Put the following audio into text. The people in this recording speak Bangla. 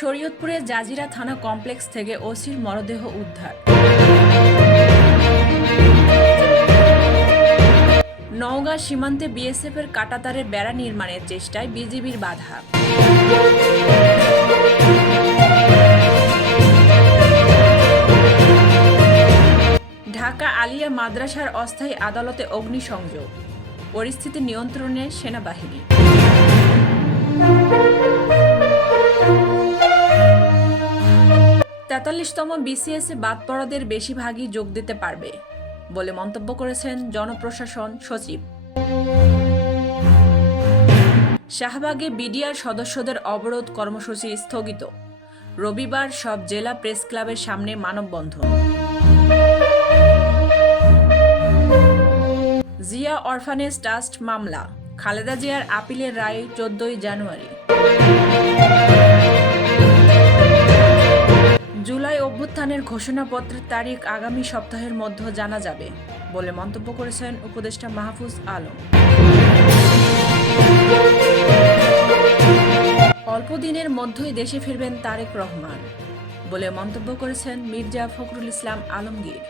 শরীয়তপুরের জাজিরা থানা কমপ্লেক্স থেকে ওসির মরদেহ উদ্ধার। নওগাঁ সীমান্তে বিএসএফের কাঁটাতারের বেড়া নির্মাণের চেষ্টায় বিজিবির বাধা। ঢাকা আলিয়া মাদ্রাসার অস্থায়ী আদালতে অগ্নিসংযোগ, পরিস্থিতি নিয়ন্ত্রণে সেনাবাহিনী। ৪৩তম বিসিএসে বাদ পড়াদের বেশিরভাগই যোগ দিতে পারবে বলে মন্তব্য করেছেন জনপ্রশাসন সচিব। শাহবাগে বিডিআর সদস্যদের অবরোধ কর্মসূচি স্থগিত। রবিবার সব জেলা প্রেস ক্লাবের সামনে মানববন্ধন। জিয়া অরফানেজ ট্রাস্ট মামলা, খালেদা জিয়ার আপিলের রায় ১৪ জানুয়ারি। জুলাই অভ্যুত্থানের ঘোষণাপত্রের তারিখ আগামী সপ্তাহের মধ্যে জানা যাবে বলে মন্তব্য করেছেন উপদেষ্টা মাহফুজ আলম। অল্প দিনের মধ্যেই দেশে ফিরবেন তারেক রহমান বলে মন্তব্য করেছেন মির্জা ফখরুল ইসলাম আলমগীর।